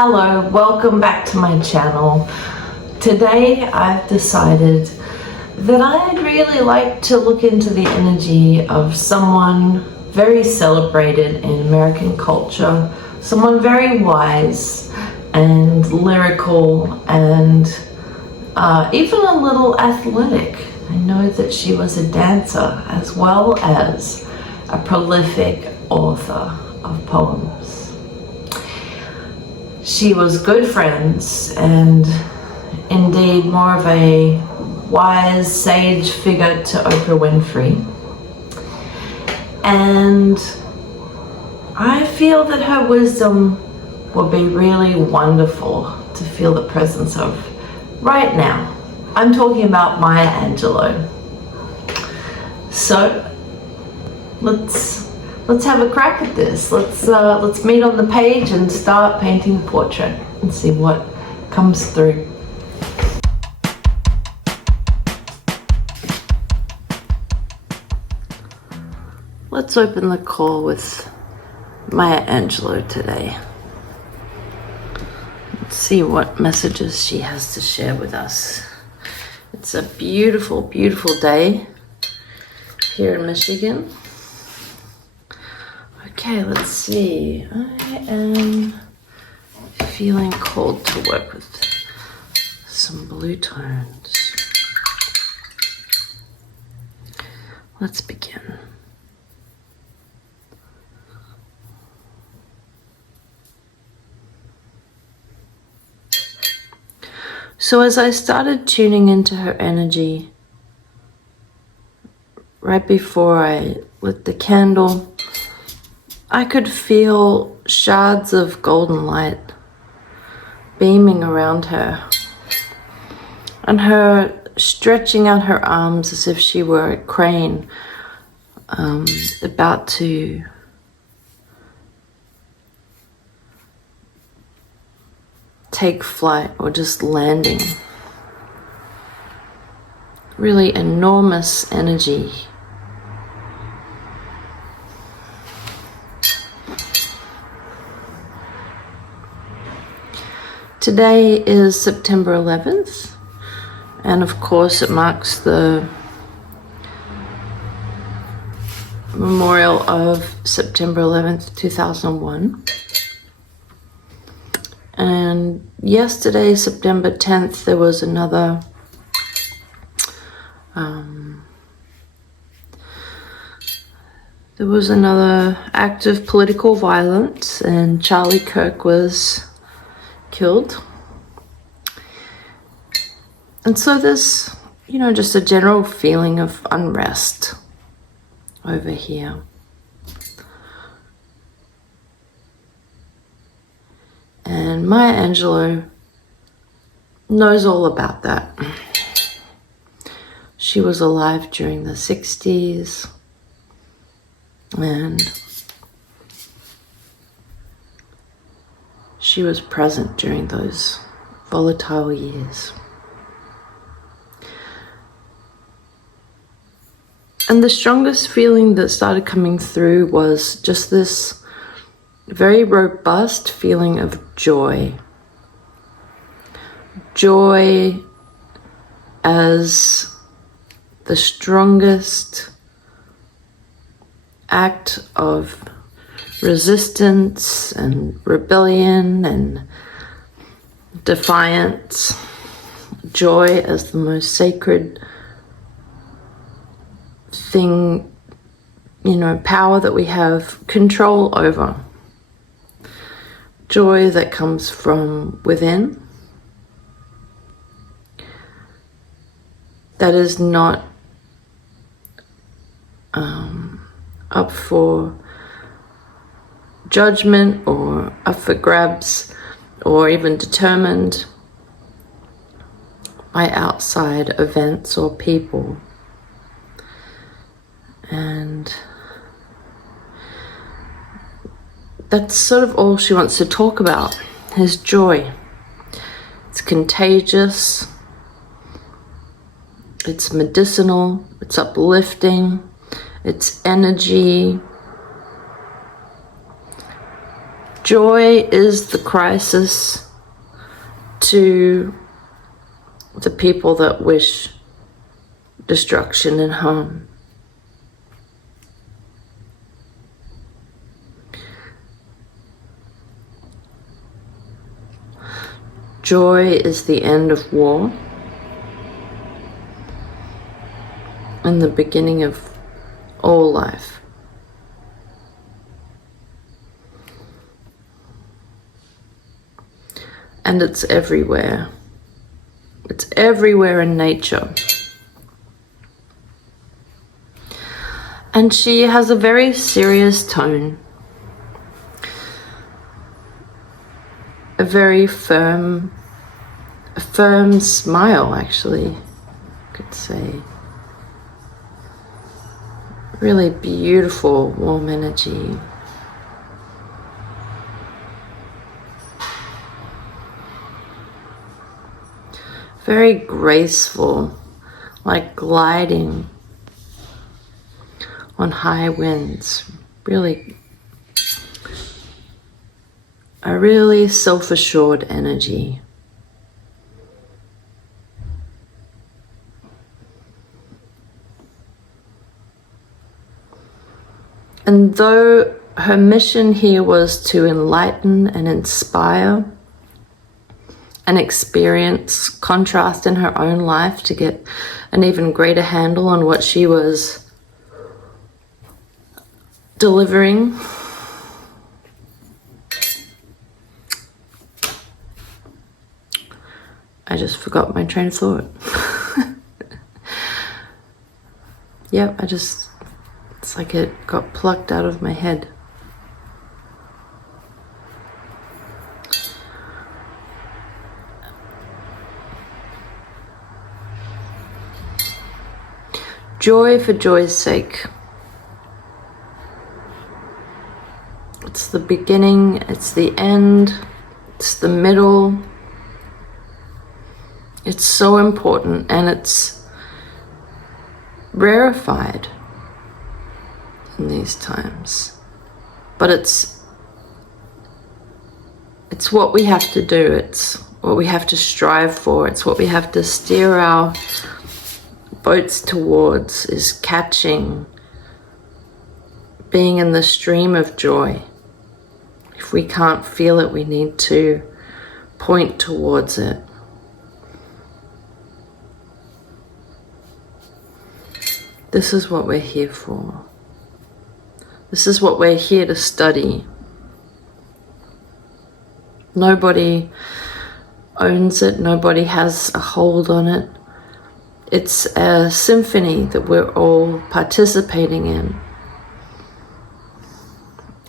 Hello, welcome back to my channel. Today I've decided that I'd really like to look into the energy of someone very celebrated in American culture, someone very wise and lyrical and even a little athletic. I know that she was a dancer as well as a prolific author of poems. She was good friends and indeed more of a wise sage figure to Oprah Winfrey. And I feel that her wisdom would be really wonderful to feel the presence of right now. I'm talking about Maya Angelou. So let's have a crack at this. Let's meet on the page and start painting the portrait and see what comes through. Let's open the call with Maya Angelou today. Let's see what messages she has to share with us. It's a beautiful, beautiful day here in Michigan. Okay, let's see. I am feeling called to work with some blue tones. Let's begin. So as I started tuning into her energy, right before I lit the candle, I could feel shards of golden light beaming around her, and her stretching out her arms as if she were a crane about to take flight or just landing. Really enormous energy. Today is September 11th, and of course it marks the memorial of September 11th, 2001. And yesterday, September 10th, there was another act of political violence, and Charlie Kirk was killed. And so there's, just a general feeling of unrest over here. And Maya Angelou knows all about that. She was alive during the 60s, and she was present during those volatile years. And the strongest feeling that started coming through was just this very robust feeling of joy. Joy as the strongest act of resistance and rebellion and defiance. Joy as the most sacred thing, power that we have control over. Joy that comes from within, that is not up for judgment or up for grabs or even determined by outside events or people. And that's sort of all she wants to talk about, is joy. It's contagious, it's medicinal, it's uplifting, it's energy. Joy is the crisis to the people that wish destruction and harm. Joy is the end of war and the beginning of all life. And it's everywhere. It's everywhere in nature. And she has a very serious tone. A very firm smile, actually, I could say. Really beautiful, warm energy. Very graceful, like gliding on high winds. Really, a really self-assured energy. And though her mission here was to enlighten and inspire and experience contrast in her own life to get an even greater handle on what she was delivering, I just forgot my train of thought. Yep, it's like it got plucked out of my head. Joy for joy's sake. It's the beginning, it's the end, it's the middle. It's so important, and it's rarefied in these times. But it's what we have to do. It's what we have to strive for. It's what we have to steer our boats towards, is catching, being in the stream of joy. If we can't feel it, we need to point towards it. This is what we're here for. This is what we're here to study. Nobody owns it. Nobody has a hold on it. It's a symphony that we're all participating in.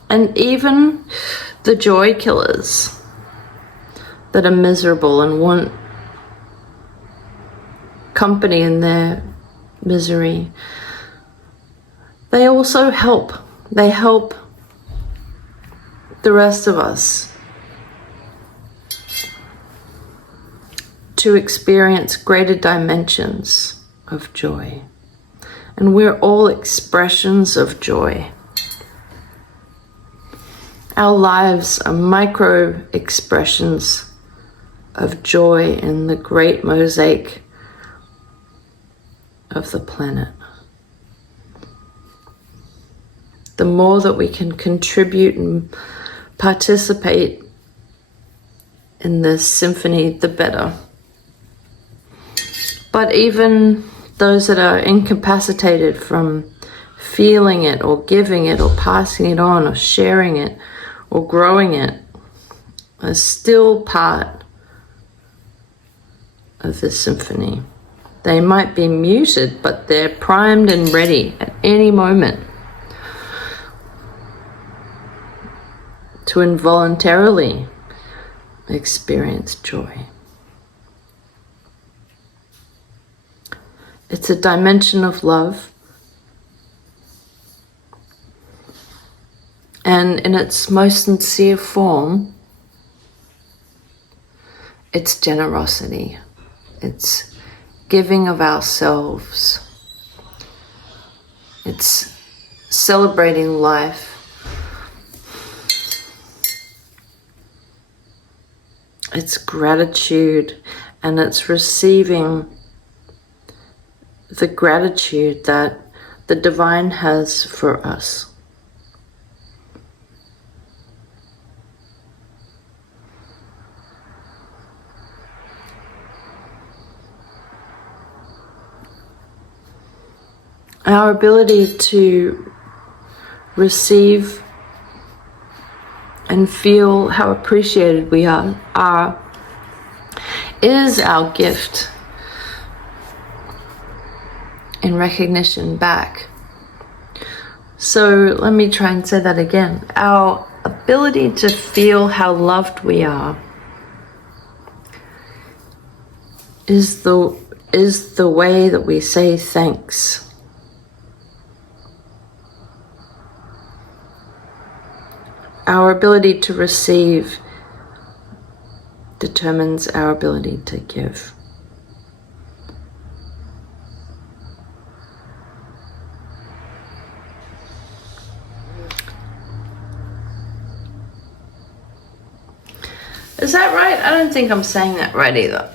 And even the joy killers that are miserable and want company in their misery, they also help. They help the rest of us to experience greater dimensions of joy. And we're all expressions of joy. Our lives are micro expressions of joy in the great mosaic of the planet. The more that we can contribute and participate in this symphony, the better. But even those that are incapacitated from feeling it or giving it or passing it on or sharing it or growing it are still part of this symphony. They might be muted, but they're primed and ready at any moment to involuntarily experience joy. It's a dimension of love, and in its most sincere form, it's generosity. It's giving of ourselves. It's celebrating life It's gratitude, and it's receiving the gratitude that the divine has for us. Our ability to receive and feel how appreciated we are is our gift in recognition back. So let me try and say that again. Our ability to feel how loved we are is the way that we say thanks. Our ability to receive determines our ability to give. Is that right? I don't think I'm saying that right either.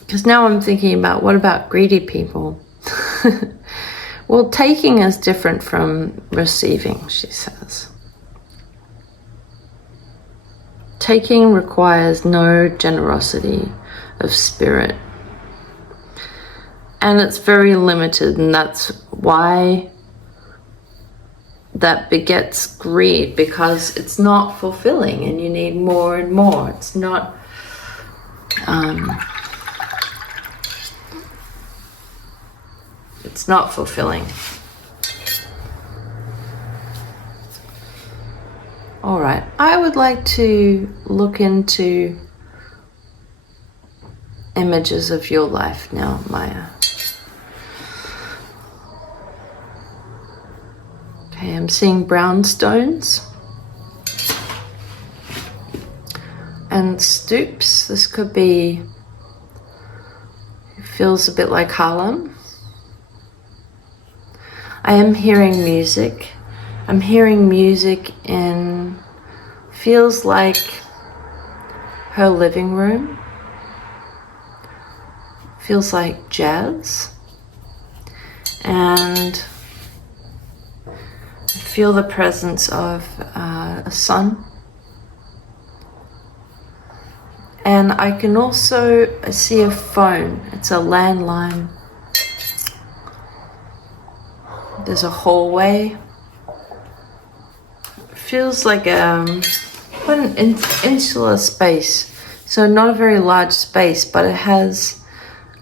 Because now I'm thinking about, what about greedy people? Well, taking is different from receiving, she says. Taking requires no generosity of spirit. And it's very limited, and that's why that begets greed, because it's not fulfilling and you need more and more. It's not fulfilling. All right, I would like to look into images of your life now, Maya. Okay, I'm seeing brown stones and stoops. This could be, it feels a bit like Harlem. I am hearing music. I'm hearing music in, feels like her living room. Feels like jazz. And I feel the presence of a sun. And I can also see a phone. It's a landline. There's a hallway. Feels like an insular space. So not a very large space, but it has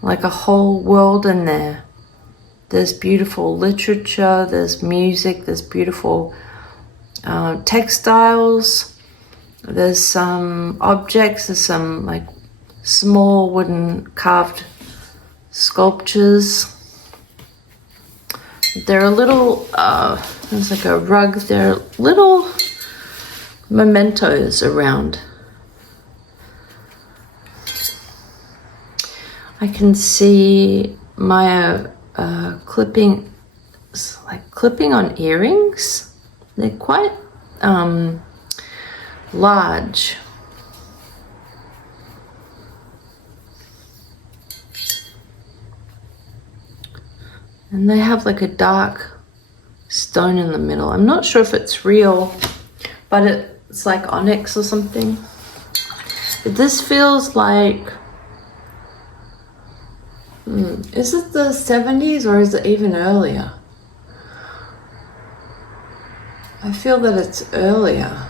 like a whole world in there. There's beautiful literature, there's music, there's beautiful textiles, there's some objects, there's some like small wooden carved sculptures. There are little, there's like a rug, there are little mementos around. I can see Maya clipping on earrings. They're quite large. And they have like a dark stone in the middle. I'm not sure if it's real, but it's like onyx or something. But this feels like, is it the 70s or is it even earlier? I feel that it's earlier.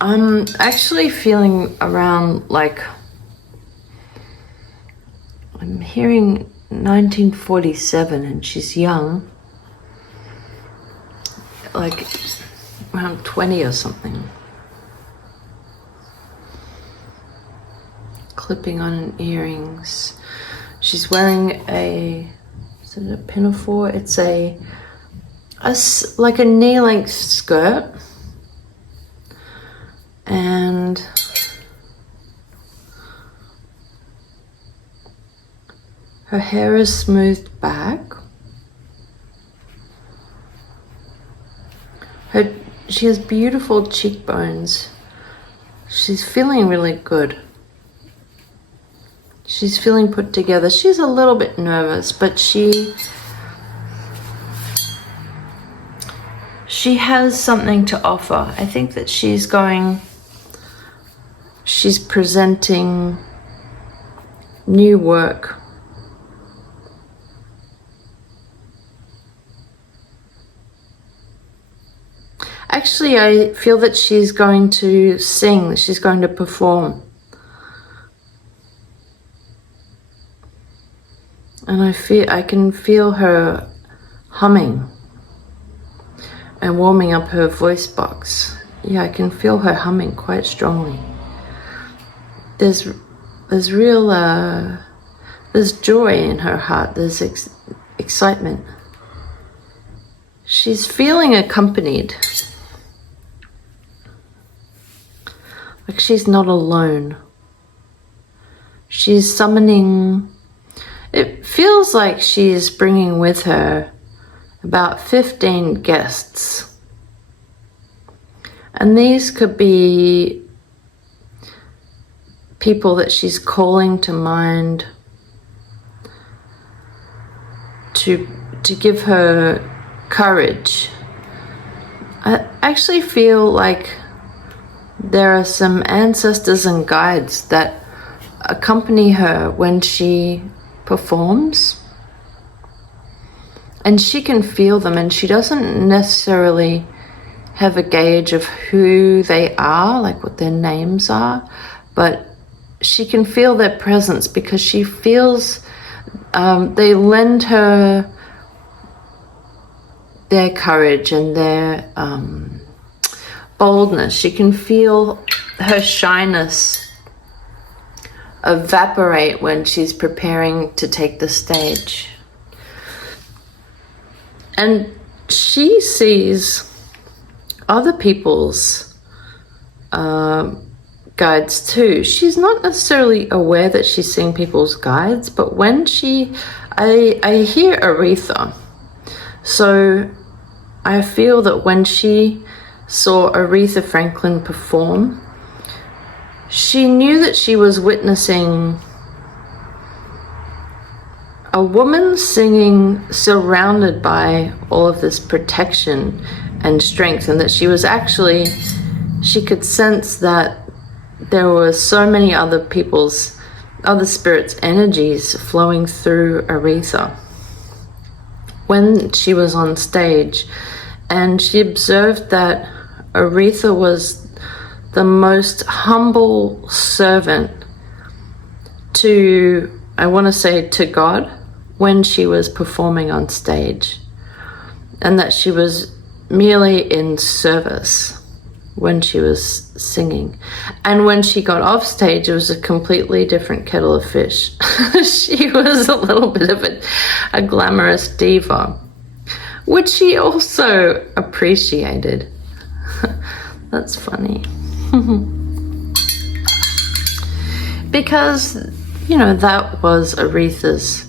I'm actually feeling around like, I'm hearing 1947 and she's young, like around 20 or something. Clipping on earrings. She's wearing is it a pinafore? It's like a knee-length skirt. And her hair is smoothed back. She has beautiful cheekbones. She's feeling really good. She's feeling put together. She's a little bit nervous, but she has something to offer. I think that she's presenting new work. Actually, I feel that she's going to sing, that she's going to perform. And I can feel her humming and warming up her voice box. Yeah, I can feel her humming quite strongly. There's real, there's joy in her heart. There's excitement. She's feeling accompanied. Like she's not alone. She's summoning. It feels like she's bringing with her about 15 guests. And these could be people that she's calling to mind to give her courage. I actually feel like there are some ancestors and guides that accompany her when she performs, and she can feel them, and she doesn't necessarily have a gauge of who they are, like what their names are, but she can feel their presence because she feels they lend her their courage and their boldness. She can feel her shyness evaporate when she's preparing to take the stage. And she sees other people's guides too. She's not necessarily aware that she's seeing people's guides, but when I hear Aretha. So I feel that when she saw Aretha Franklin perform, she knew that she was witnessing a woman singing surrounded by all of this protection and strength, and that she could sense that there were so many other spirits' energies flowing through Aretha when she was on stage. And she observed that Aretha was the most humble servant to God when she was performing on stage, and that she was merely in service when she was singing. And when she got off stage, it was a completely different kettle of fish. She was a little bit of a glamorous diva, which she also appreciated. That's funny. Because, that was Aretha's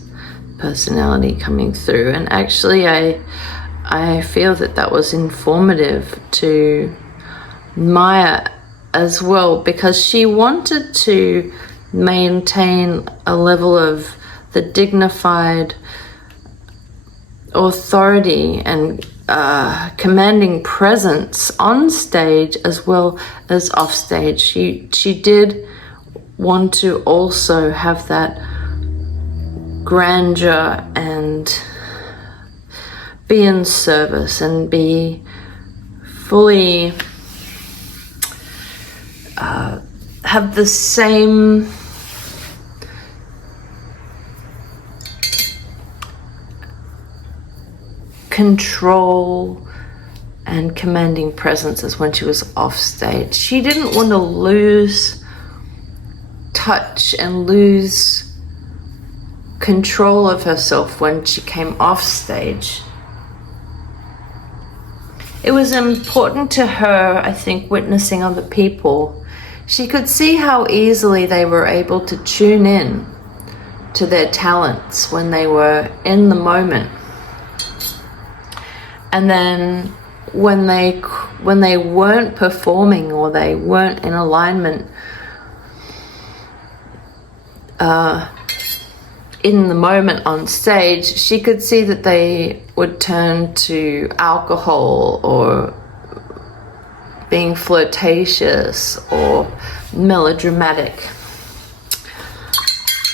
personality coming through. And actually, I feel that was informative to Maya as well, because she wanted to maintain a level of the dignified authority and commanding presence on stage as well as off stage. She did want to also have that grandeur and be in service and be fully have the same control and commanding presence as when she was off stage. She didn't want to lose touch and lose control of herself when she came off stage. It was important to her, I think, witnessing other people. She could see how easily they were able to tune in to their talents when they were in the moment. And then when they weren't performing or they weren't in alignment in the moment on stage, she could see that they would turn to alcohol or being flirtatious or melodramatic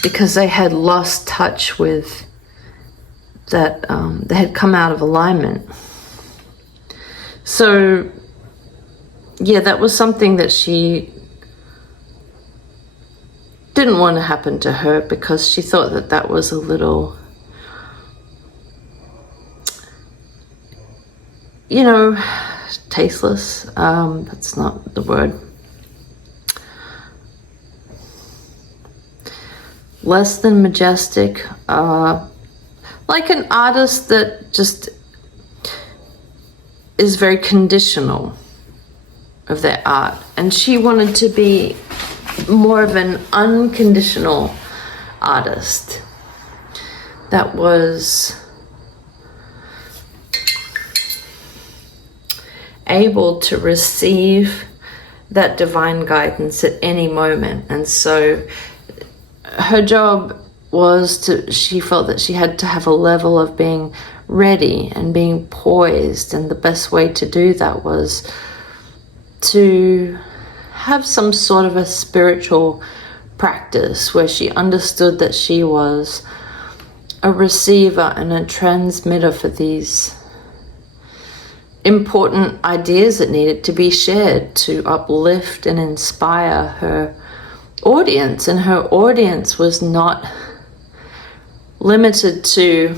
because they had lost touch with that, they had come out of alignment. So yeah, that was something that she didn't want to happen to her because she thought that that was a little, you know, tasteless. That's not the word. Less than majestic. Like an artist that just is very conditional of their art. And she wanted to be more of an unconditional artist that was able to receive that divine guidance at any moment. And so her job was to, she felt that she had to have a level of being ready and being poised, and the best way to do that was to have some sort of a spiritual practice where she understood that she was a receiver and a transmitter for these important ideas that needed to be shared to uplift and inspire her audience. And her audience was not limited to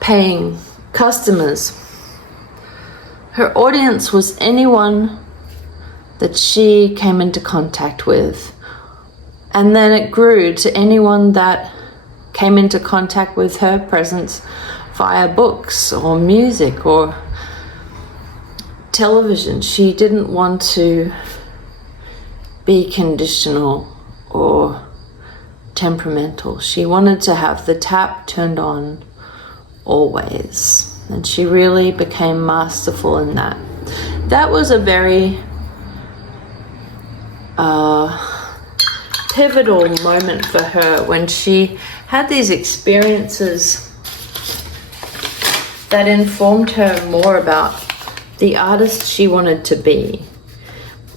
paying customers. Her audience was anyone that she came into contact with. And then it grew to anyone that came into contact with her presence via books or music or television. She didn't want to be conditional or temperamental. She wanted to have the tap turned on always. And she really became masterful in that. That was a very pivotal moment for her when she had these experiences that informed her more about the artist she wanted to be.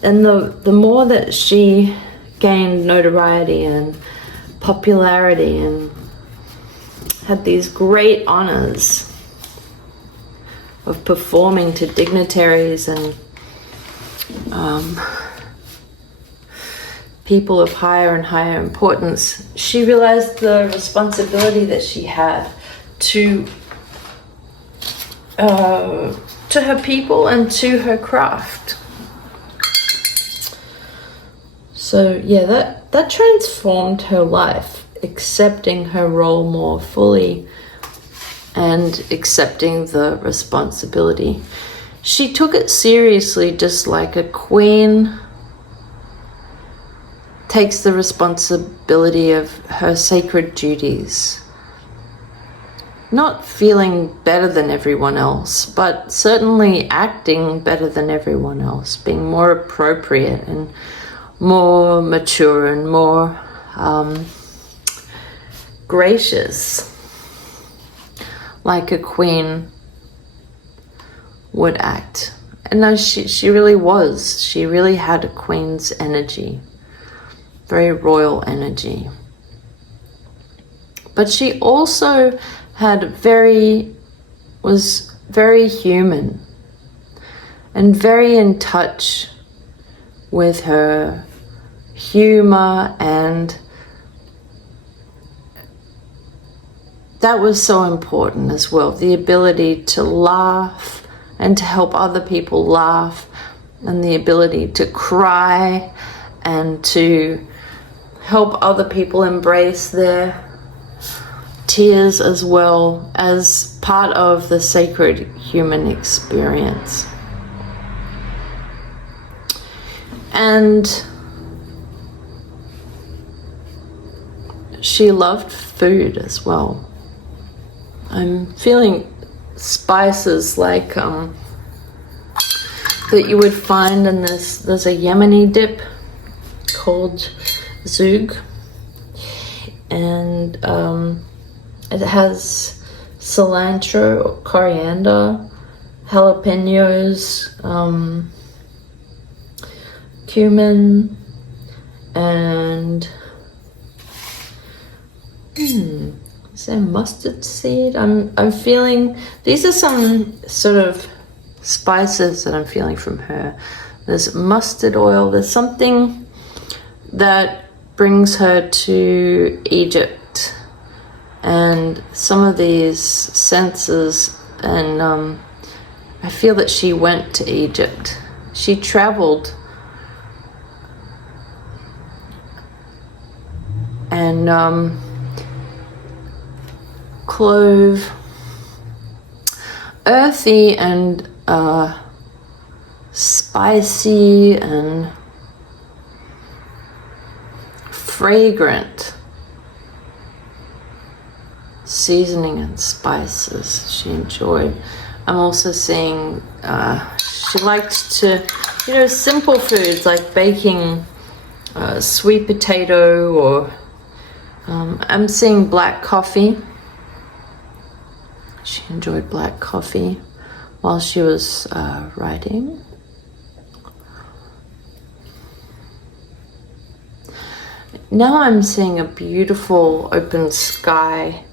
And the more that she gained notoriety and popularity and had these great honors of performing to dignitaries and people of higher and higher importance, she realized the responsibility that she had to her people and to her craft. So yeah, that transformed her life, accepting her role more fully and accepting the responsibility. She took it seriously, just like a queen takes the responsibility of her sacred duties. Not feeling better than everyone else, but certainly acting better than everyone else, being more appropriate and more mature and more gracious, like a queen would act. And no, she really was. She really had a queen's energy, very royal energy. But she also was very human and very in touch with her humor, and that was so important as well. The ability to laugh and to help other people laugh, and the ability to cry and to help other people embrace their tears as well as part of the sacred human experience. And she loved food as well. I'm feeling spices like that you would find in this. There's a Yemeni dip called zoug, and it has cilantro, coriander, jalapenos, cumin, and is there mustard seed? I'm feeling, these are some sort of spices that I'm feeling from her. There's mustard oil. There's something that brings her to Egypt, and some of these senses, and I feel that she went to Egypt. She traveled, and clove, earthy and spicy and fragrant seasoning and spices she enjoyed. I'm also seeing she liked to, simple foods like baking sweet potato, or I'm seeing black coffee. She enjoyed black coffee while she was writing. Now I'm seeing a beautiful open sky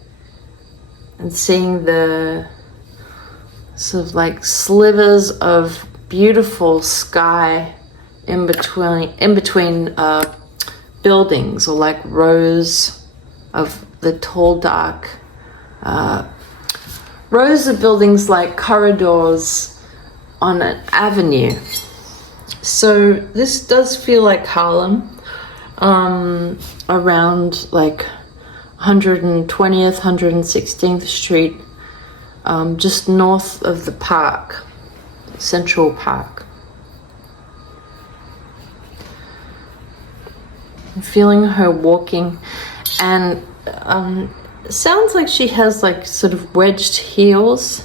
and seeing the sort of like slivers of beautiful sky in between buildings, or like rows of the tall, dark rows of buildings, like corridors on an avenue. So this does feel like Harlem, around like 120th, 116th Street, just north of the park, Central Park. I'm feeling her walking, and it sounds like she has like sort of wedged heels,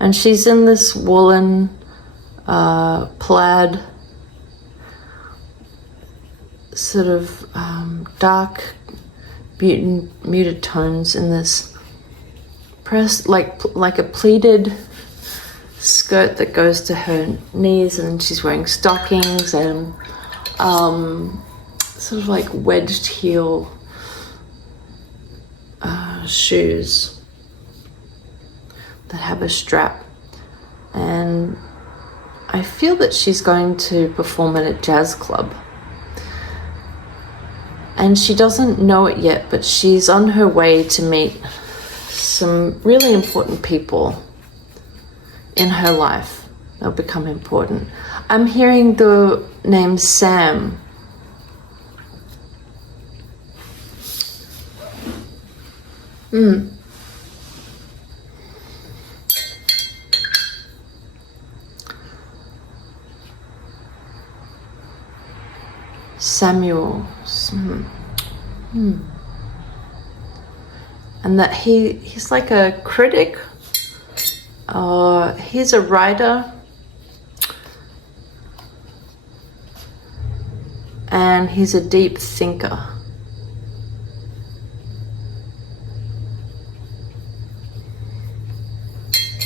and she's in this woolen plaid, sort of dark muted tones in this pressed like a pleated skirt that goes to her knees, and she's wearing stockings and sort of like wedged heel shoes that have a strap. And I feel that she's going to perform at a jazz club, and she doesn't know it yet, but she's on her way to meet some really important people in her life. They'll become important. I'm hearing the name Sam. Samuel. And that he's like a critic, he's a writer, and he's a deep thinker.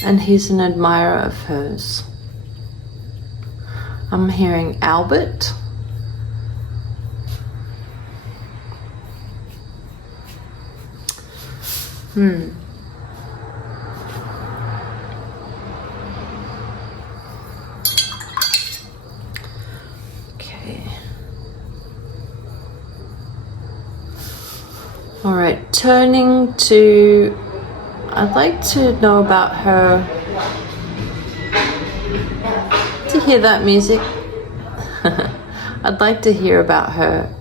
And he's an admirer of hers. I'm hearing Albert. Okay. All right, turning to, I'd like to know about her, to hear that music. I'd like to hear about her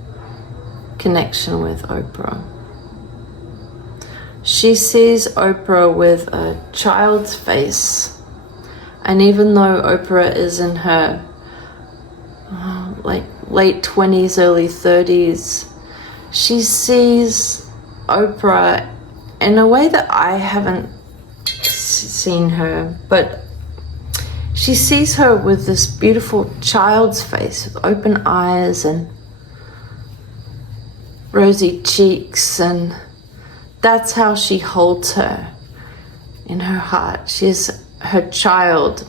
connection with Oprah. She sees Oprah with a child's face, and even though Oprah is in her like late 20s, early 30s, she sees Oprah in a way that I haven't seen her, but she sees her with this beautiful child's face with open eyes and rosy cheeks, and that's how she holds her in her heart. She's her child.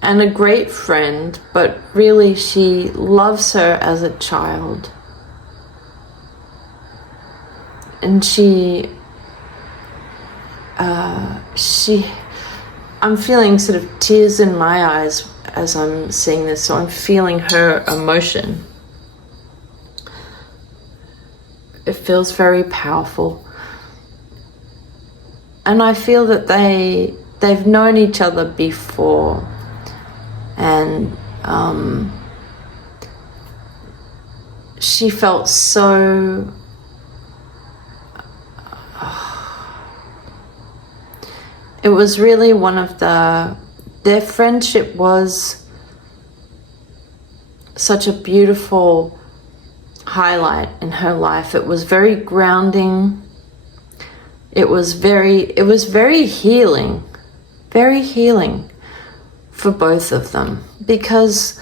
And a great friend, but really she loves her as a child. And I'm feeling sort of tears in my eyes as I'm seeing this, so I'm feeling her emotion. It feels very powerful. And I feel that they've known each other before, and she felt so it was really one of their friendship was such a beautiful highlight in her life. It was very grounding. It was very healing for both of them, because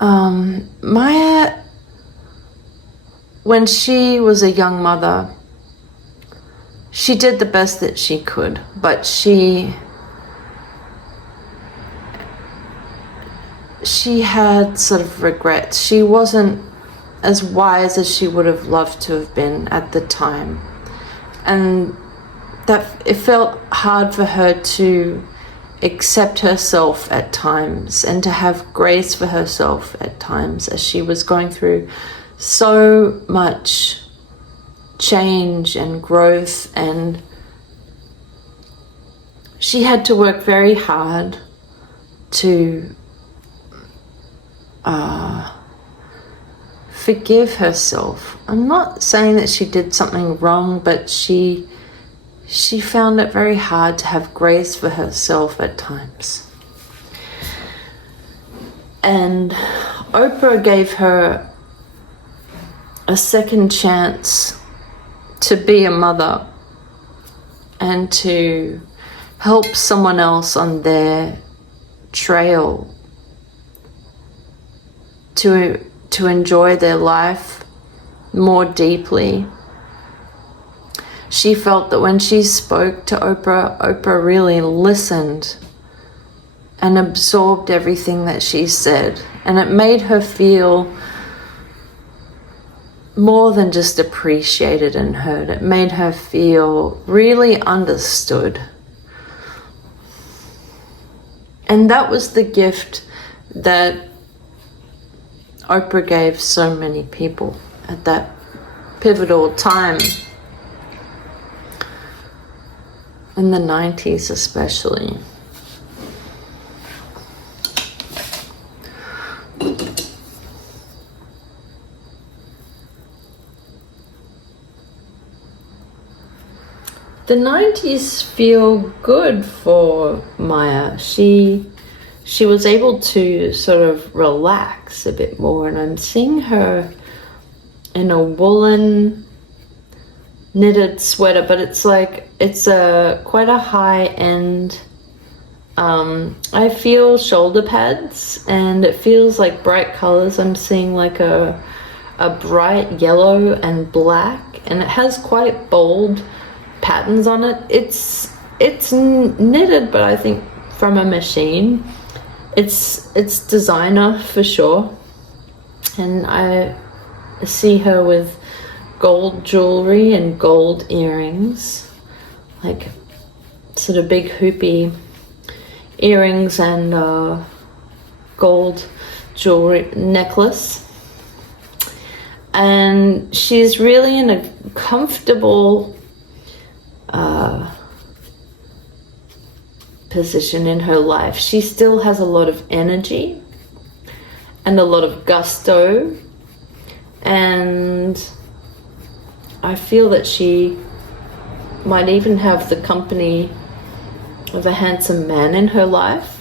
Maya, when she was a young mother, she did the best that she could, but she had sort of regrets. She wasn't as wise as she would have loved to have been at the time, and that it felt hard for her to accept herself at times and to have grace for herself at times, as she was going through so much change and growth, and she had to work very hard to forgive herself. I'm not saying that she did something wrong, but she found it very hard to have grace for herself at times. And Oprah gave her a second chance to be a mother and to help someone else on their trail to enjoy their life more deeply. She felt that when she spoke to Oprah, Oprah really listened and absorbed everything that she said, and it made her feel more than just appreciated and heard. It made her feel really understood. And that was the gift that Oprah gave so many people at that pivotal time, in the 90s especially. The 90s feel good for Maya. She was able to sort of relax a bit more, and I'm seeing her in a woolen knitted sweater, but it's quite a high end. I feel shoulder pads, and it feels like bright colors. I'm seeing like a bright yellow and black, and it has quite bold patterns on it. It's knitted, but I think from a machine. It's designer for sure. And I see her with gold jewelry and gold earrings, like sort of big hoopy earrings, and gold jewelry necklace. And she's really in a comfortable position in her life. She still has a lot of energy and a lot of gusto, and I feel that she might even have the company of a handsome man in her life.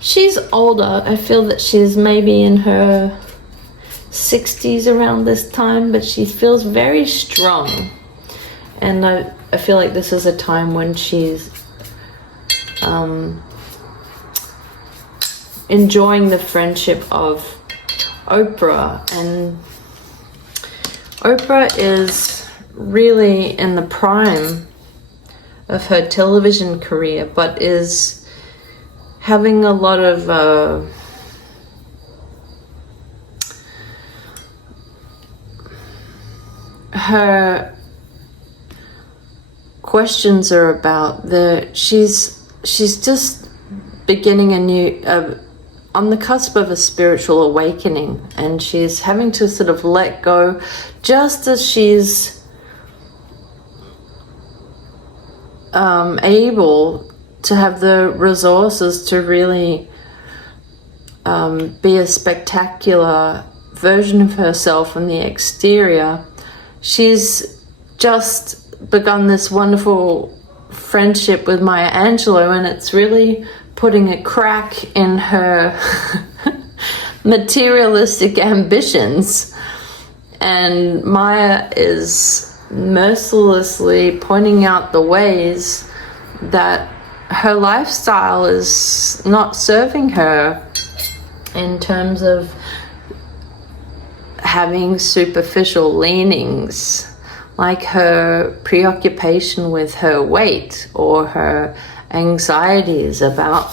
She's older. I feel that she's maybe in her 60s around this time, but she feels very strong. And I feel like this is a time when she's enjoying the friendship of Oprah. And Oprah is really in the prime of her television career, but is having a lot of her questions are about she's just beginning a new on the cusp of a spiritual awakening, and she's having to sort of let go, just as she's able to have the resources to really be a spectacular version of herself in the exterior. She's just begun this wonderful friendship with Maya Angelou, and it's really putting a crack in her materialistic ambitions. And Maya is mercilessly pointing out the ways that her lifestyle is not serving her, in terms of having superficial leanings, like her preoccupation with her weight, or her anxieties about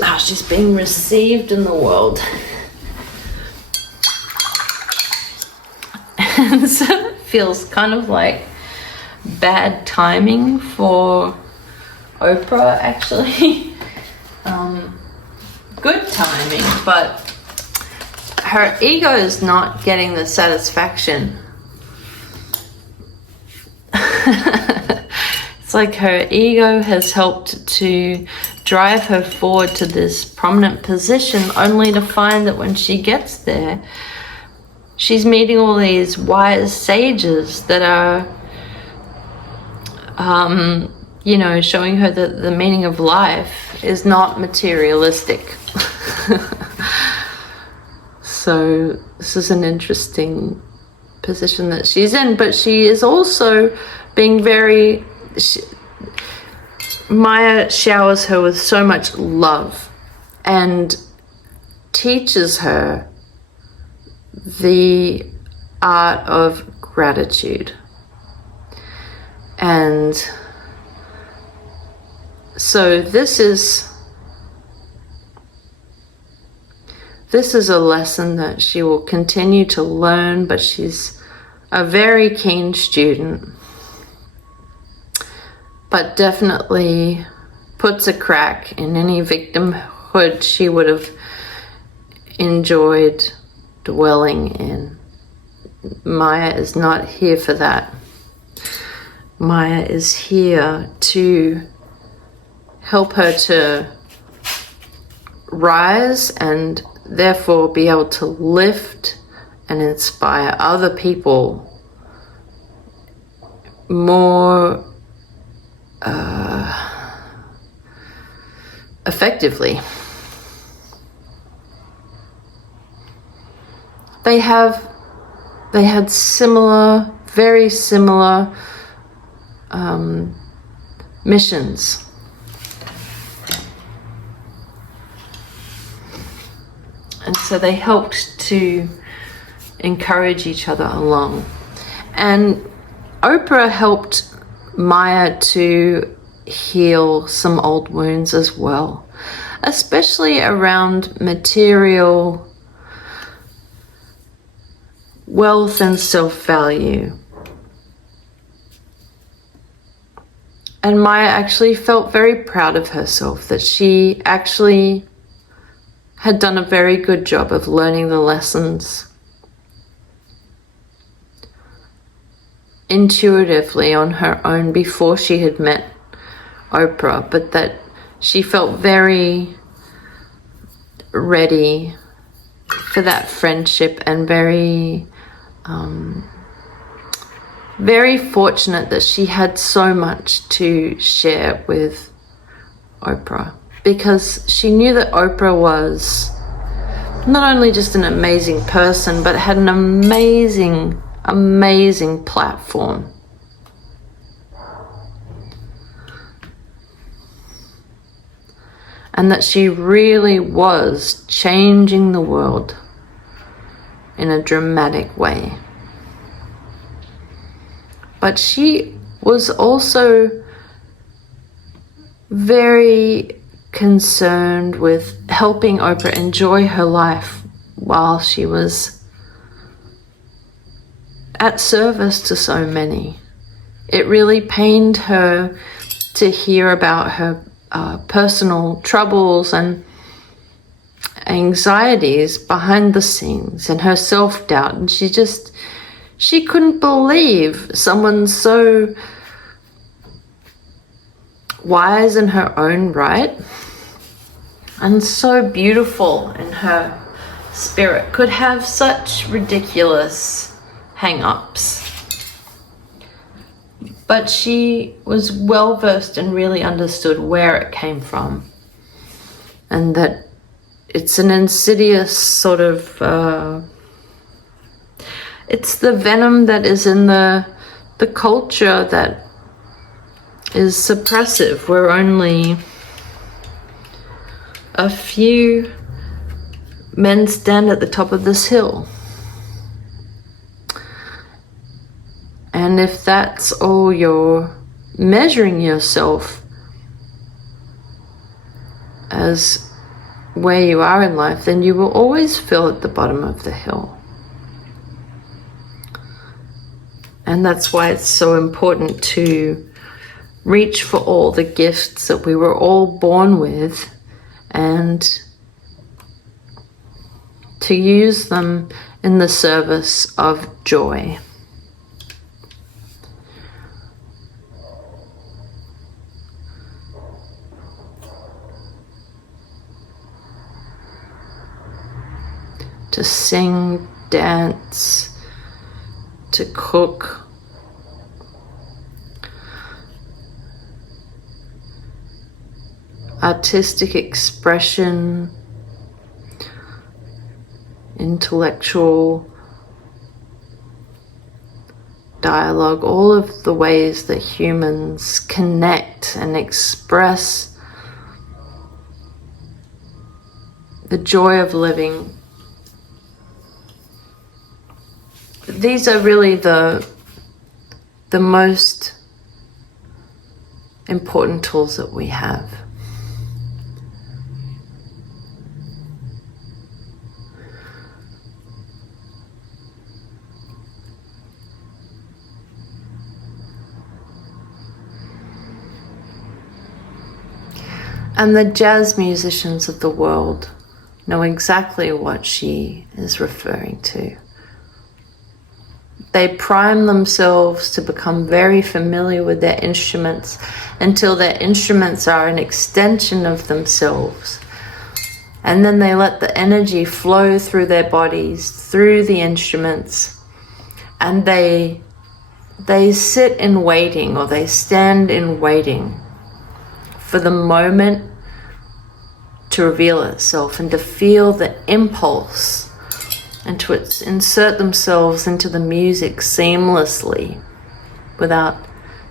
how she's being received in the world. And so it feels kind of like bad timing for Oprah, actually. Good timing, but her ego is not getting the satisfaction. It's like her ego has helped to drive her forward to this prominent position, only to find that when she gets there, she's meeting all these wise sages that are, showing her that the meaning of life is not materialistic. So this is an interesting position that she's in, but she is also being Maya showers her with so much love and teaches her the art of gratitude. And so this is a lesson that she will continue to learn, but she's a very keen student, but definitely puts a crack in any victimhood she would have enjoyed dwelling in. Maya is not here for that. Maya is here to help her to rise and therefore be able to lift and inspire other people more effectively. They had very similar missions. And so they helped to encourage each other along. And Oprah helped Maya to heal some old wounds as well, especially around material wealth and self-value. And Maya actually felt very proud of herself, that she actually had done a very good job of learning the lessons intuitively on her own before she had met Oprah, but that she felt very ready for that friendship, and very fortunate that she had so much to share with Oprah, because she knew that Oprah was not only just an amazing person, but had an amazing, amazing platform. And that she really was changing the world in a dramatic way. But she was also very concerned with helping Oprah enjoy her life while she was at service to so many. It really pained her to hear about her personal troubles and anxieties behind the scenes and her self-doubt, and she couldn't believe someone so wise in her own right and so beautiful in her spirit could have such ridiculous hang-ups. But she was well versed and really understood where it came from, and that it's an insidious sort of it's the venom that is in the culture that is suppressive, where only a few men stand at the top of this hill. And if that's all you're measuring yourself as where you are in life, then you will always feel at the bottom of the hill. And that's why it's so important to reach for all the gifts that we were all born with and to use them in the service of joy. To sing, dance, to cook, artistic expression, intellectual dialogue, all of the ways that humans connect and express the joy of living. These are really the most important tools that we have. And the jazz musicians of the world know exactly what she is referring to. They prime themselves to become very familiar with their instruments until their instruments are an extension of themselves. And then they let the energy flow through their bodies, through the instruments, and they sit in waiting, or they stand in waiting for the moment to reveal itself and to feel the impulse and to insert themselves into the music seamlessly without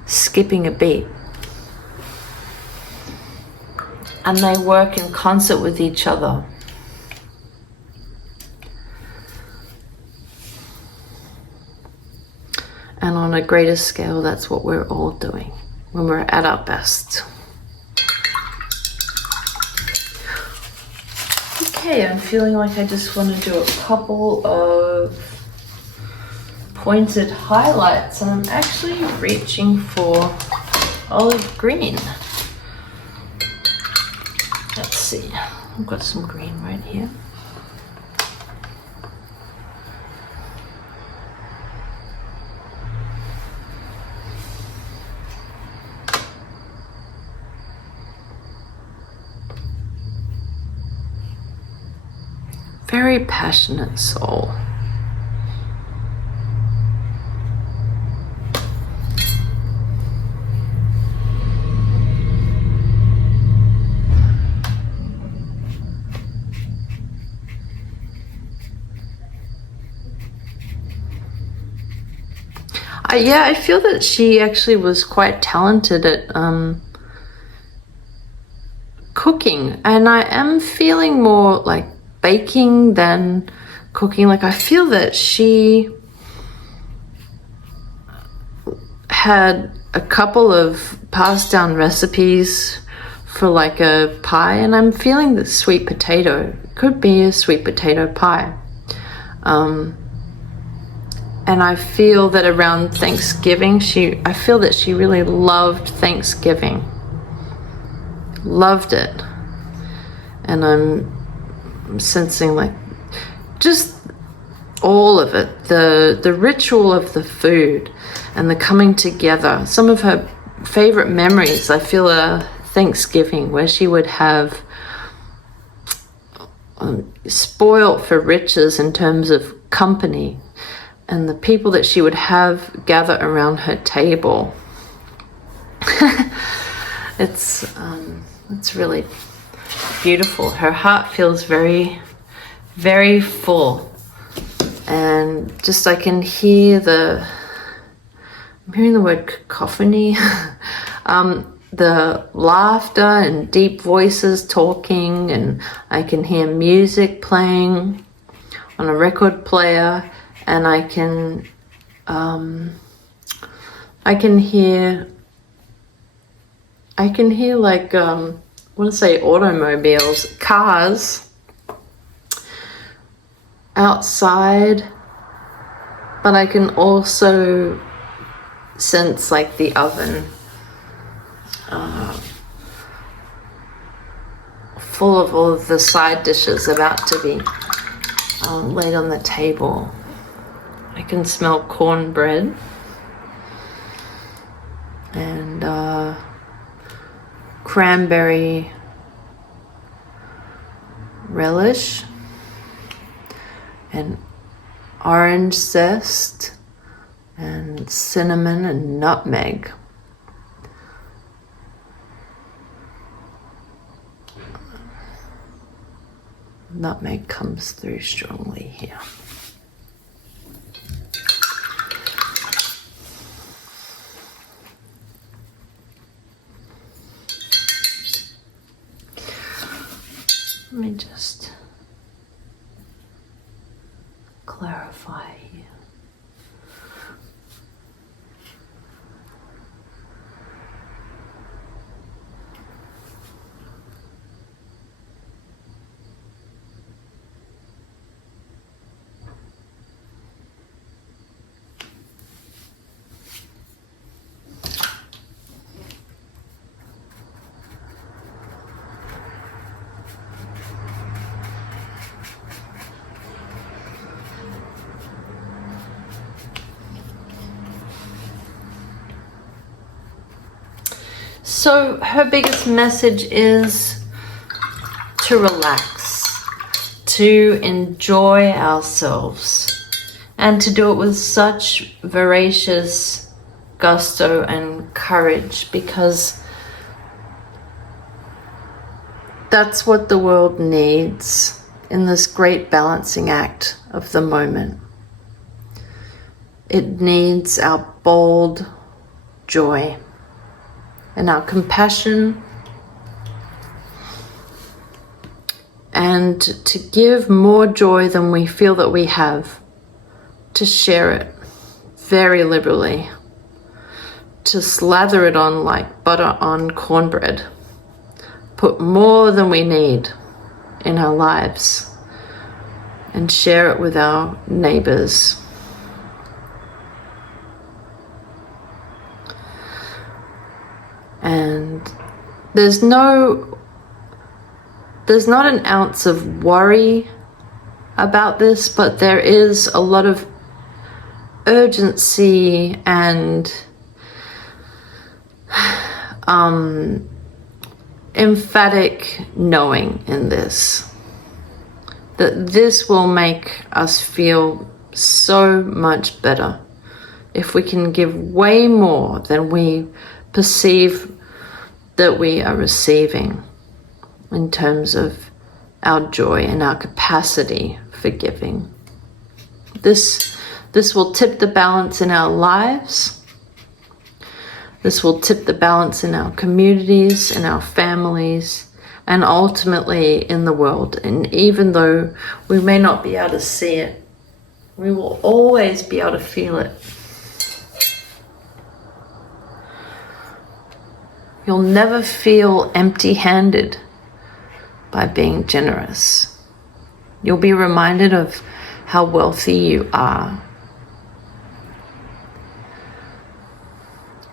skipping a beat. And they work in concert with each other. And on a greater scale, that's what we're all doing when we're at our best. Okay, I'm feeling like I just want to do a couple of pointed highlights, and I'm actually reaching for olive green. Let's see, I've got some green right here. Very passionate soul. Yeah, I feel that she actually was quite talented at cooking, and I am feeling more like baking than cooking. Like I feel that she had a couple of passed down recipes for like a pie, and I'm feeling the sweet potato. It could be a sweet potato pie. And I feel that around Thanksgiving, I feel that she really loved Thanksgiving. Loved it. And I'm sensing like just all of it, the ritual of the food and the coming together. Some of her favorite memories, I feel, are Thanksgiving, where she would have spoiled for riches in terms of company and the people that she would have gather around her table. It's really beautiful. Her heart feels very, very full, and just I can hear I'm hearing the word cacophony. The laughter and deep voices talking, and I can hear music playing on a record player, and I can hear like I want to say automobiles, cars outside, but I can also sense like the oven full of all of the side dishes about to be laid on the table. I can smell cornbread and cranberry relish and orange zest and cinnamon and nutmeg. Nutmeg comes through strongly here. Let me just clarify here. So her biggest message is to relax, to enjoy ourselves, and to do it with such voracious gusto and courage, because that's what the world needs in this great balancing act of the moment. It needs our bold joy and our compassion, and to give more joy than we feel that we have, to share it very liberally, to slather it on like butter on cornbread, put more than we need in our lives and share it with our neighbors. And there's not an ounce of worry about this, but there is a lot of urgency and emphatic knowing in this, that this will make us feel so much better if we can give way more than we perceive that we are receiving in terms of our joy and our capacity for giving. This This will tip the balance in our lives. This will tip the balance in our communities, in our families, and ultimately in the world. And even though we may not be able to see it, we will always be able to feel it. You'll never feel empty-handed by being generous. You'll be reminded of how wealthy you are.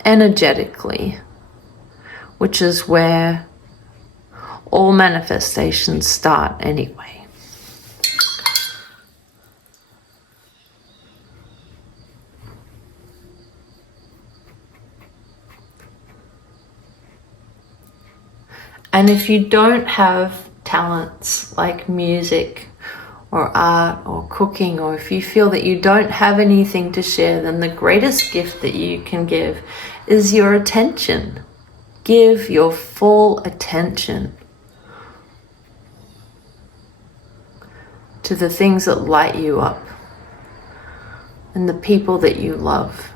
Energetically, which is where all manifestations start anyway. And if you don't have talents like music or art or cooking, or if you feel that you don't have anything to share, then the greatest gift that you can give is your attention. Give your full attention to the things that light you up, and the people that you love,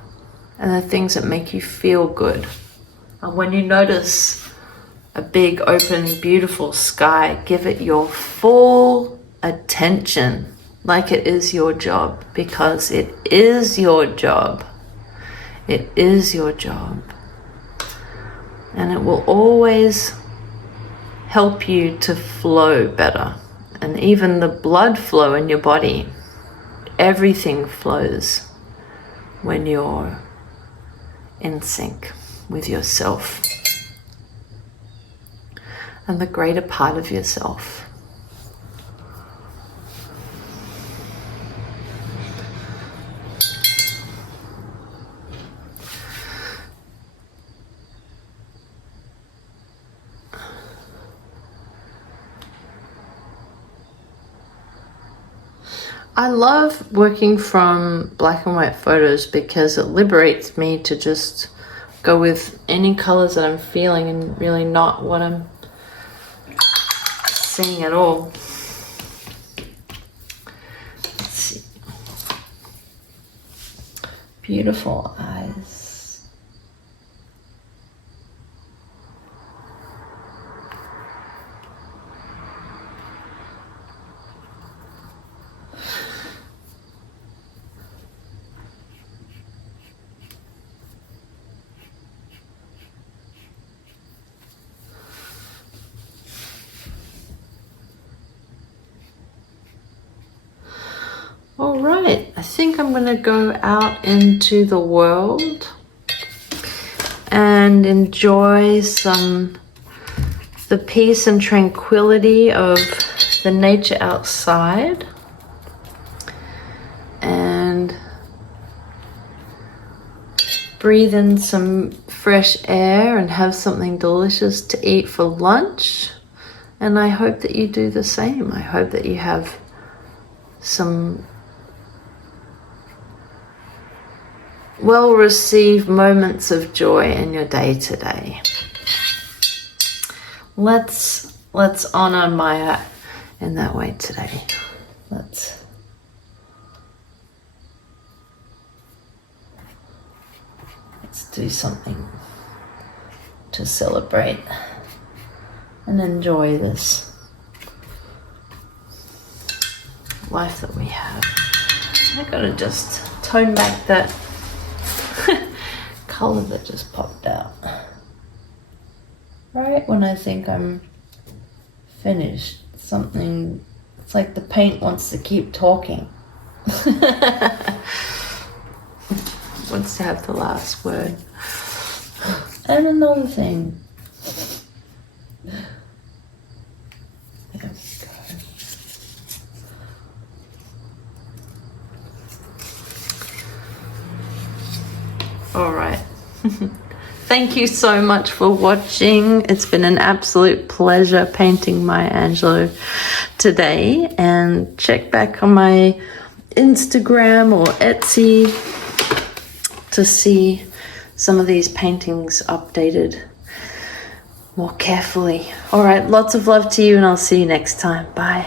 and the things that make you feel good. And when you notice a big, open, beautiful sky, give it your full attention, like it is your job, because it is your job. It is your job. And it will always help you to flow better. And even the blood flow in your body, everything flows when you're in sync with yourself and the greater part of yourself. I love working from black and white photos because it liberates me to just go with any colors that I'm feeling and really not what I'm seeing at all. Let's see. Beautiful eyes. All right, I think I'm going to go out into the world and enjoy the peace and tranquility of the nature outside, and breathe in some fresh air and have something delicious to eat for lunch. And I hope that you do the same. I hope that you have some well-received moments of joy in your day today. Let's honor Maya in that way today. Let's do something to celebrate and enjoy this life that we have. I gotta just tone back that color that just popped out right when I think I'm finished. Something, it's like the paint wants to keep talking. Wants to have the last word. And another thing, there we go. All right. Thank you so much for watching. It's been an absolute pleasure painting Maya Angelou today. And check back on my Instagram or Etsy to see some of these paintings updated more carefully. All right, lots of love to you, and I'll see you next time. Bye.